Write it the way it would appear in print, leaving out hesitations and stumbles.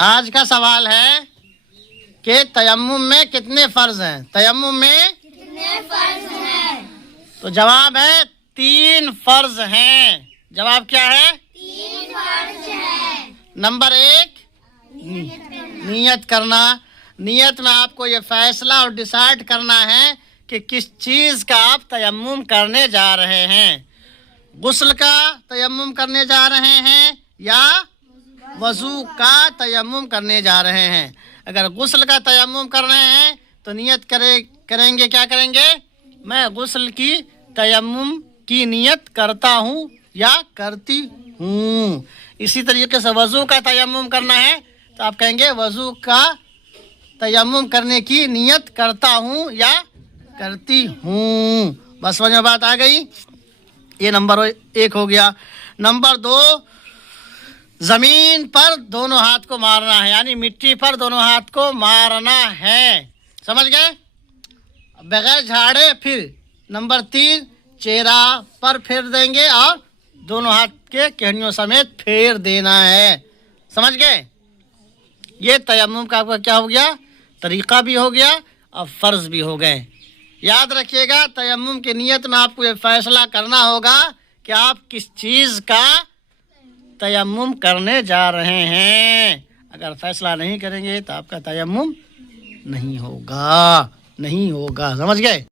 آج کا سوال ہے کہ تیمم میں کتنے فرض ہیں؟ تیمم میں کتنے فرض ہیں؟ تو جواب ہے 3 فرض ہیں۔ جواب کیا ہے؟ 3 فرض ہیں۔ نمبر 1 نیت کرنا۔ نیت میں آپ کو یہ فیصلہ اور ڈیسائیڈ کرنا ہے کہ کس چیز کا آپ تیمم کرنے جا رہے ہیں۔ غسل کا تیمم کرنے جا رہے ہیں یا وضو کا تیمم کرنے جا رہے ہیں۔ اگر غسل کا تیمم کر رہے ہیں تو نیت کریں گے، کیا کریں گے؟ میں غسل کی تیمم کی نیت کرتا ہوں یا کرتی ہوں۔ اسی طریقے سے وضو کا تیمم کرنا ہے تو آپ کہیں گے وضو کا تیمم کرنے کی نیت کرتا ہوں یا کرتی ہوں۔ بس سمجھ میں بات آ گئی؟ یہ نمبر 1 ہو گیا۔ نمبر 2 زمین پر دونوں ہاتھ کو مارنا ہے، یعنی مٹی پر دونوں ہاتھ کو مارنا ہے۔ سمجھ گئے؟ بغیر جھاڑے پھر نمبر 3 چہرہ پر پھیر دیں گے اور دونوں ہاتھ کے کنڈیوں سمیت پھیر دینا ہے۔ سمجھ گئے؟ یہ تیمم کا آپ کا کیا ہو گیا؟ طریقہ بھی ہو گیا اور فرض بھی ہو گئے۔ یاد رکھیے گا تیمم کی نیت میں آپ کو یہ فیصلہ کرنا ہوگا کہ آپ کس چیز کا تیمم کرنے جا رہے ہیں۔ اگر فیصلہ نہیں کریں گے تو آپ کا تیمم نہیں ہوگا۔ سمجھ گئے؟